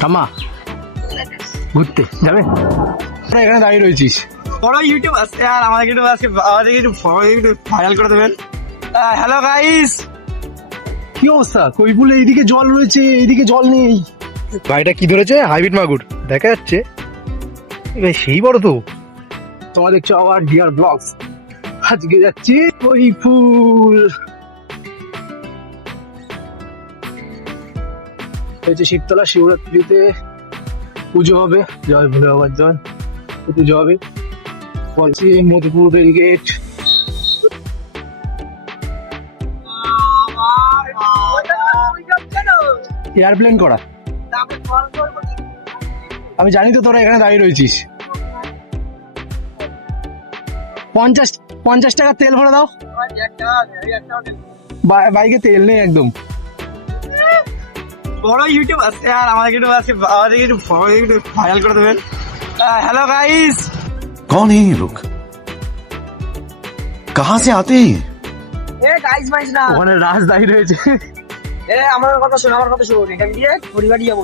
ঠাম্মা ঘুরতে যাবে? এখানে দাঁড়িয়ে রয়েছিস, বড় ইউটিউব আছে আর আমাদের একটু আজকে আমাদের একটু ভাইরাল করে দেবেন। হ্যালো গাইস, কি অবস্থা? কৈপুলে এইদিকে জল রয়েছে, এইদিকে জল নেই। ভাইটা কি ধরেছে? হাইব্রিড মাগুর দেখা যাচ্ছে, সেই বড় তো। তোমরা দেখছো আবার ডিয়ার ব্লগস। আজকে যাচ্ছি কৈপুল। হয়েছে শিবতলা, শিবরাত্রিতে পুজো হবে, জয় ভোলে বাবার জয়, পুজো হবে। বলছি মধুপুর রেলগেট। এয়ারপ্লেন করা, আমি জানি তো তোরা এখানে দাঁড়িয়ে রয়েছিস। 50 টাকা তেল ভরে দাও। বাইকে তেল নেই একদম। বড় ইউটিউব আছে আর আমাদের একটু ভাইরাল করে দেবেন। হ্যালো গাইস, कौन है ये लोग? कहाँ से आते हैं? গাইস ভাইস না, ওখানে রাজ দাঁড়িয়ে রয়েছে। আমার কথা শোনো, এখান দিয়ে পরিবারই যাবো।